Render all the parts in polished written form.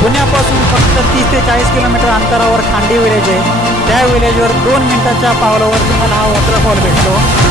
पुण्यापासून फक्त 30 ते 40 किलोमीटर अंतरावर खांडी विलेज आहे। त्या विलेजवर 2 मिनिटाच्या पावलावर तुम्हाला हा वॉटरफॉल भेटतो।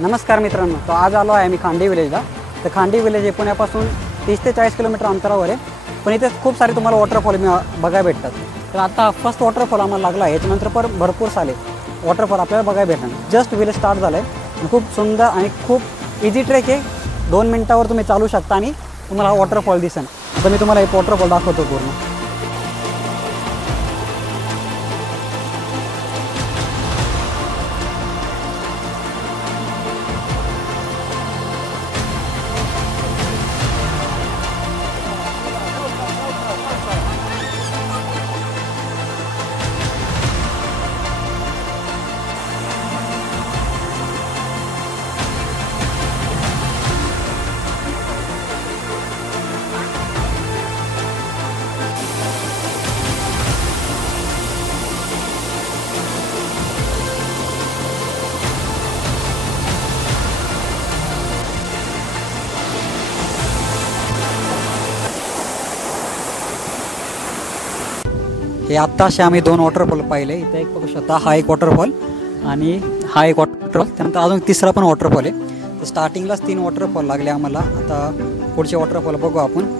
नमस्कार मित्रांनो, तो आज आलो आहे मी खांडी विलेजला। तर खांडी विलेज हे पुण्यापासून 30 ते 40 किलोमीटर अंतरावर आहे, पण इथे खूप सारे तुम्हाला वॉटरफॉल बघायला भेटतात। तर आता फर्स्ट वॉटरफॉल आम्हाला लागला आहे, याच्यानंतर पण भरपूर सारे वॉटरफॉल आपल्याला बघायला भेटणार। जस्ट विलेज स्टार्ट झालं आहे, खूप सुंदर आणि खूप इझी ट्रेक आहे। 2 मिनिटावर तुम्ही चालू शकता आणि तुम्हाला हा वॉटरफॉल दिसेल। आता मी तुम्हाला एक वॉटरफॉल दाखवतो पूर्ण। हे आत्ताशे आम्ही 2 वॉटरफॉल पाहिले। इथे एक बघू शकता, हा एक वॉटरफॉल आणि हा एक वॉटरफॉल, त्यानंतर अजून तिसरा पण वॉटरफॉल आहे। तर स्टार्टिंगलाच 3 वॉटरफॉल लागले आम्हाला। आता पुढचे वॉटरफॉल बघू आपण।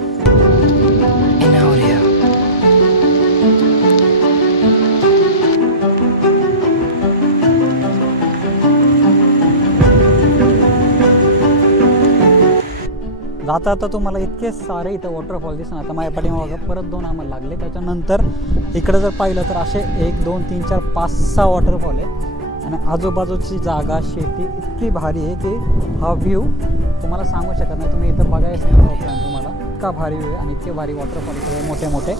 जाता आता तुम्हाला इतके सारे इथं वॉटरफॉल दिसणार। आता माझ्या पाठीमागे परत 2 आम्हाला लागले। त्याच्यानंतर इकडे जर पाहिलं तर असे 1 2 3 4 5 6 वॉटरफॉल आहे आणि आजूबाजूची जागा शेती इतकी भारी आहे की हा व्ह्यू तुम्हाला सांगू शकत नाही। तुम्ही इथं बघायचं नाही तुम्हाला, इतका भारी व्ह्यू आणि इतके भारी वॉटरफॉल इथे मोठे मोठे,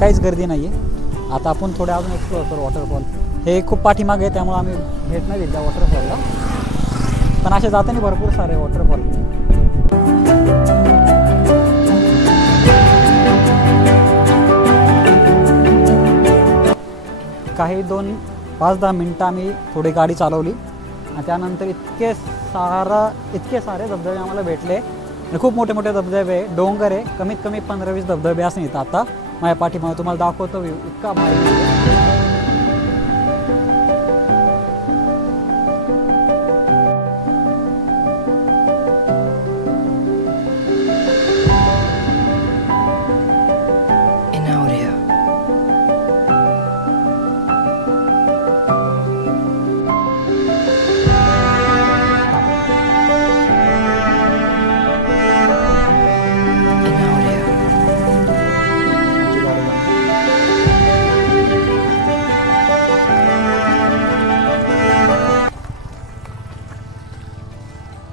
काहीच गर्दी नाही आहे। आता आपण थोडे अजून एक्सप्लोअर करू वॉटरफॉल। हे खूप पाठीमागे आहे त्यामुळे आम्ही भेट नाही दिली त्या वॉटरफॉलला, पण असे जाताना भरपूर सारे वॉटरफॉल। काही 5-10 मिनटं आम्ही थोडी गाडी चालवली आणि त्यानंतर इतके सारे धबधबे आम्हाला भेटले आणि खूप मोठे मोठे धबधबे, डोंगर आहे, कमीत कमी 15-20 धबधबे असं इथं। आता माझ्या पाठीमागे तुम्हाला दाखवतो व्ह्यू, इतका भारी।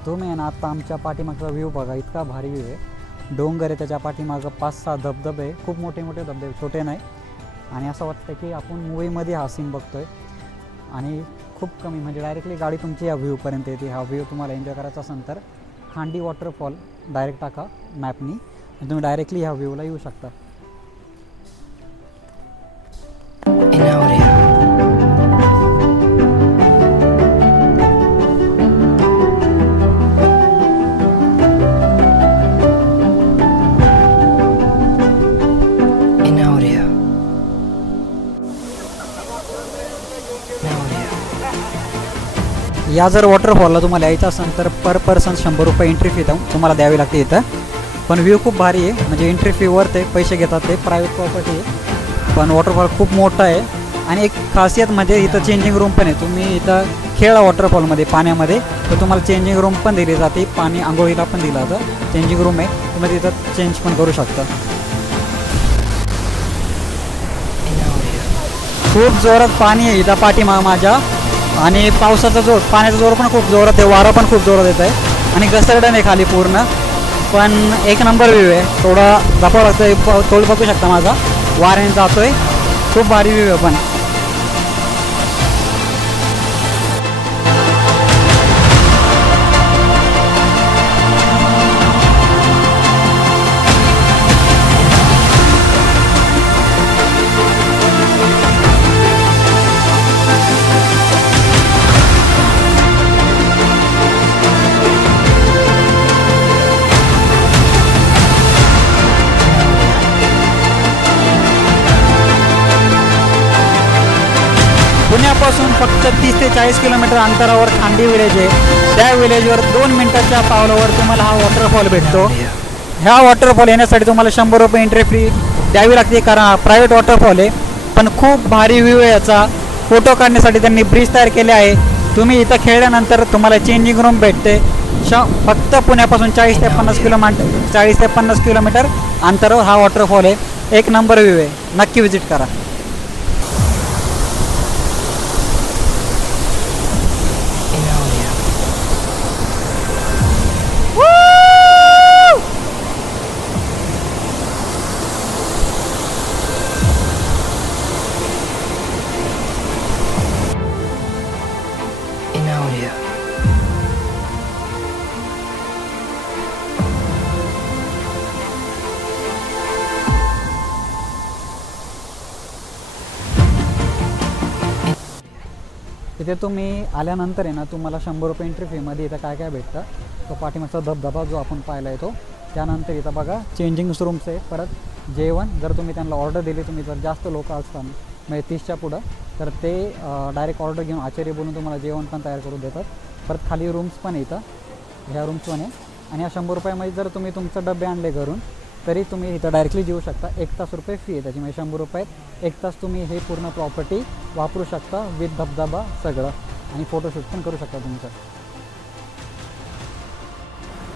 तुम्ही ना आता आमच्या पाठीमागचा व्ह्यू बघा, इतका भारी व्ह्यू आहे। डोंगर आहे, त्याच्या पाठीमागं 5-6 धबधबे, खूप मोठे मोठे धबधबे, छोटे नाही। आणि असं वाटतं की आपण मूवीमध्ये हा सीन बघतोय आणि खूप कमी म्हणजे डायरेक्टली गाडी तुमची या व्ह्यूपर्यंत येते। हा व्ह्यू तुम्हाला एन्जॉय करायचा असेल तर खांडी वॉटरफॉल डायरेक्ट टाका मॅपनी आणि तुम्ही डायरेक्टली ह्या व्ह्यूला येऊ शकता। या जर वॉटरफॉलला तुम्हाला यायचं असेल तर पर पर्सन 100 रुपये एंट्री फी तुम्हाला द्यावी लागते इथं। पण व्ह्यू खूप भारी आहे, म्हणजे एंट्री फीवर ते पैसे घेतात, ते प्रायव्हेट प्रॉपर्टी आहे। पण वॉटरफॉल खूप मोठा आहे आणि एक खासियत म्हणजे इथं चेंजिंग रूम पण आहे। तुम्ही इथं खेळा वॉटरफॉलमध्ये पाण्यामध्ये तर तुम्हाला चेंजिंग रूम पण दिली जाते, पाणी आंघोळीला पण दिलं जातं, चेंजिंग रूम आहे, तुम्ही तिथं चेंज पण करू शकता। खूप जोरात पाणी आहे इथं पाठीमागं माझ्या आणि पावसाचा जोर, पाण्याचा जोर पण खूप जोरात आहे, वारा पण खूप जोरात येत आहे आणि घसरडण आहे खाली पूर्ण। पण एक नंबर व्ह्यू आहे, थोडा जपावं लागतं, तोल बघू शकता माझा वाऱ्याने जातोय, खूप भारी व्ह्यू आहे। पण पुण्यापासून फक्त 30 ते 40 किलोमीटर अंतरावर खांडी विलेज आहे. त्या विलेजवर 2 मिनिटाच्या पावलावर तुम्हाला हा वॉटरफॉल भेटतो. ह्या वॉटरफॉल येण्यासाठी तुम्हाला 100 रुपये एंट्री फी द्यावी लागते, कारण हा प्रायव्हेट वॉटरफॉल आहे. पण खूप भारी व्ह्यू आहे याचा. फोटो काढण्यासाठी त्यांनी ब्रिज तयार केले आहे. तुम्ही इथं खेळल्यानंतर तुम्हाला चेंजिंग रूम भेटते. फक्त पुण्यापासून 40 ते 50 किलोमीटर अंतरावर हा वॉटरफॉल आहे. एक नंबर व्ह्यू आहे, नक्की विजिट करा. इथे तुम्ही आल्यानंतर आहे ना, तुम्हाला 100 रुपये एंट्री फीमध्ये इथं काय काय भेटतं. तो पाठीमागचा धबधबा जो आपण पाहिला आहे तो. त्यानंतर इथं बघा चेंजिंग रूम्स आहे. परत जेवण, जर तुम्ही त्यांना ऑर्डर दिली, तुम्ही जर जास्त लोक असतात म्हणजे 30च्या पुढं, तर ते डायरेक्ट ऑर्डर घेऊन आचार्य बोलून तुम्हाला जेवण पण तयार करून देतात. परत खाली रूम्स पण इथं, ह्या रूम्स पण आहे. आणि या 100 रुपयामध्ये जर तुम्ही तुमचे डबे आणले घरून, तरी तुम्ही इथं डायरेक्टली जेवू शकता. 1 तास रुपये फी आहे त्याची, म्हणजे 100 रुपयात 1 तास तुम्ही हे पूर्ण प्रॉपर्टी वापरू शकता विथ धबधबा सगळं. आणि फोटोशूट पण करू शकता तुमचं.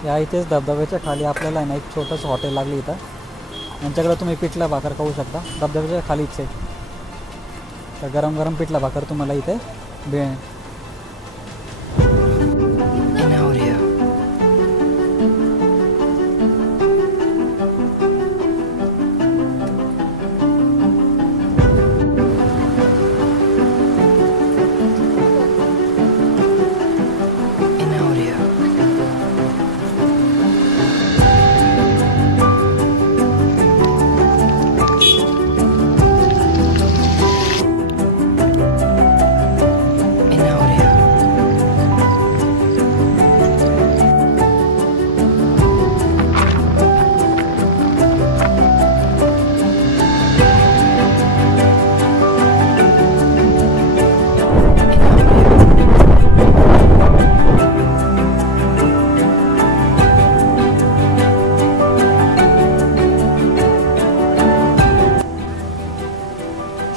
या इथेच धबधब्याच्या खाली आपल्याला ना एक छोटंसं हॉटेल लागली इथं. यांच्याकडे तुम्ही पिठला भाकर खाऊ शकता. धबधब्याच्या खालीच आहे. तर गरम गरम पिठला भाकर तुम्हाला इथे मिळेल.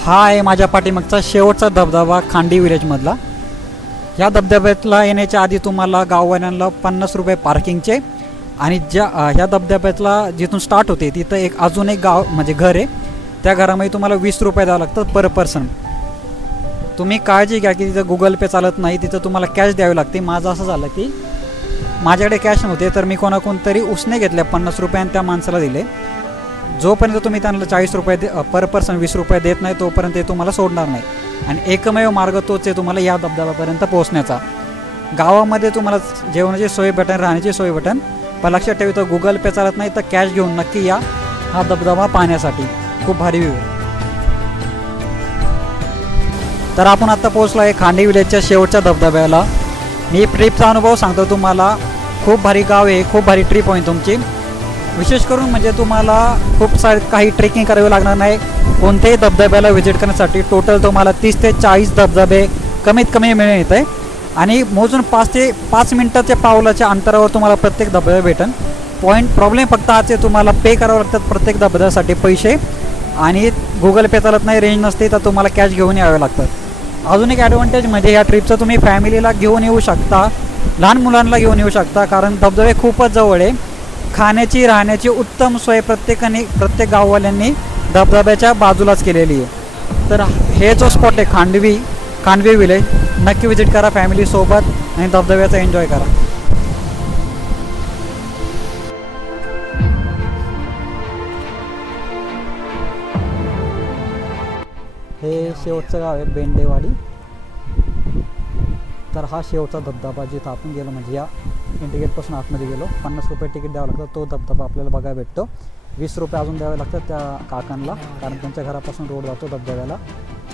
हा आहे माझ्या पाठीमागचा शेवटचा धबधबा खांडी विलेजमधला. ह्या धबधब्यातला येण्याच्या आधी तुम्हाला गाववाल्यांना 50 रुपये पार्किंगचे, आणि ह्या धबधब्यातला जिथून स्टार्ट होते तिथं अजून एक गाव म्हणजे घर आहे. त्या घरामध्ये तुम्हाला 20 रुपये द्यावं लागतं पर पर्सन. तुम्ही काळजी घ्या की तिथं गुगल पे चालत नाही, तिथं तुम्हाला कॅश द्यावी लागते. माझं असं झालं की माझ्याकडे कॅश नव्हते, तर मी कोणाकोणतरी उसने घेतल्या 50 रुपये आणि त्या माणसाला दिले. जोपर्यंत तुम्ही त्यांना 40 रुपये पर पर्सन 20 रुपये देत नाही, तोपर्यंत ते तुम्हाला सोडणार नाही. आणि एकमेव मार्ग तोच आहे तुम्हाला या धबधब्यापर्यंत पोहोचण्याचा. गावामध्ये तुम्हाला जेवणाची सोय भेटेल, राहण्याची सोय भेटेल, पण लक्षात ठेवा तर गुगल पे चालत नाही. तर कॅश घेऊन नक्की या हा धबधबा पाहण्यासाठी. खूप भारी व्ह्यू. तर आपण आत्ता पोहोचलो आहे खांडी विलेजच्या शेवटच्या धबधब्याला. मी ट्रिपचा अनुभव सांगतो तुम्हाला. खूप भारी गाव आहे, खूप भारी ट्रिप होईल तुमची. विशेष करून म्हणजे तुम्हाला खूप काही ट्रेकिंग करावे लागणार नाही कोणत्याही धबधब्याला व्हिजिट करण्यासाठी. टोटल तुम्हाला 30 ते 40 धबधबे कमीत कमी मिळून येत आहे. आणि मोजून 5 मिनिटाच्या पावलाच्या अंतरावर तुम्हाला प्रत्येक धबधबा भेटेल. प्रॉब्लेम फक्त हाच आहे, तुम्हाला पे करावं लागतात प्रत्येक धबधब्यासाठी पैसे. आणि गुगल पे चालत नाही, रेंज नसते, तर तुम्हाला कॅश घेऊन यावे लागतात. अजून एक ॲडव्हान्टेज म्हणजे या ट्रिपचं तुम्ही फॅमिलीला घेऊन येऊ शकता, लहान मुलांना घेऊन येऊ शकता, कारण धबधबे खूपच जवळ आहे. खाण्याची राहण्याची उत्तम सोय प्रत्येक गाववाल्यांनी धबधब्याच्या बाजूलाच केलेली आहे. तर हे जो स्पॉट आहे खांडवी विलेज, नक्की विजिट करा फॅमिलीसोबत आणि धबधब्याचा एन्जॉय करा. हे शेवटचं गाव आहे बेंडेवाडी. तर हा शेवटचा धबधबा जिथं आपण गेलो, म्हणजे या इंडिगेटपासून आतमध्ये गेलो, 50 रुपये तिकीट द्यावं लागतं. तो धबधबा आपल्याला बघायला भेटतो. 20 रुपये अजून द्यावे लागतात त्या काकांना, कारण त्यांच्या घरापासून रोड जातो धबधब्याला.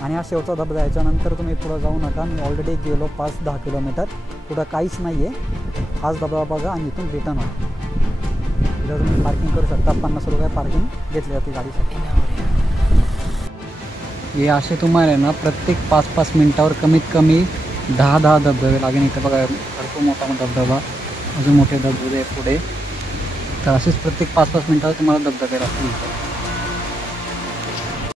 आणि हा शेवटचा धबधबा. याच्यानंतर तुम्ही पुढं जाऊ नका. मी ऑलरेडी गेलो 5-10 किलोमीटर, पुढं काहीच नाही आहे. हाच धबधबा बघा आणि इथून रिटर्न होतो. इथं तुम्ही पार्किंग करू शकता. 50 रुपये पार्किंग घेतली जाते गाडीसाठी. हे असे तुम्हाला ना प्रत्येक 5-5 मिनटावर कमीत कमी 10-10 धबधबे लागेल. इथं बघा भरपूर मोठा धबधबा, अजून मोठे धबधबे पुढे. तर असेच प्रत्येक 5-5 मिनटावर तुम्हाला धबधबे लागतील.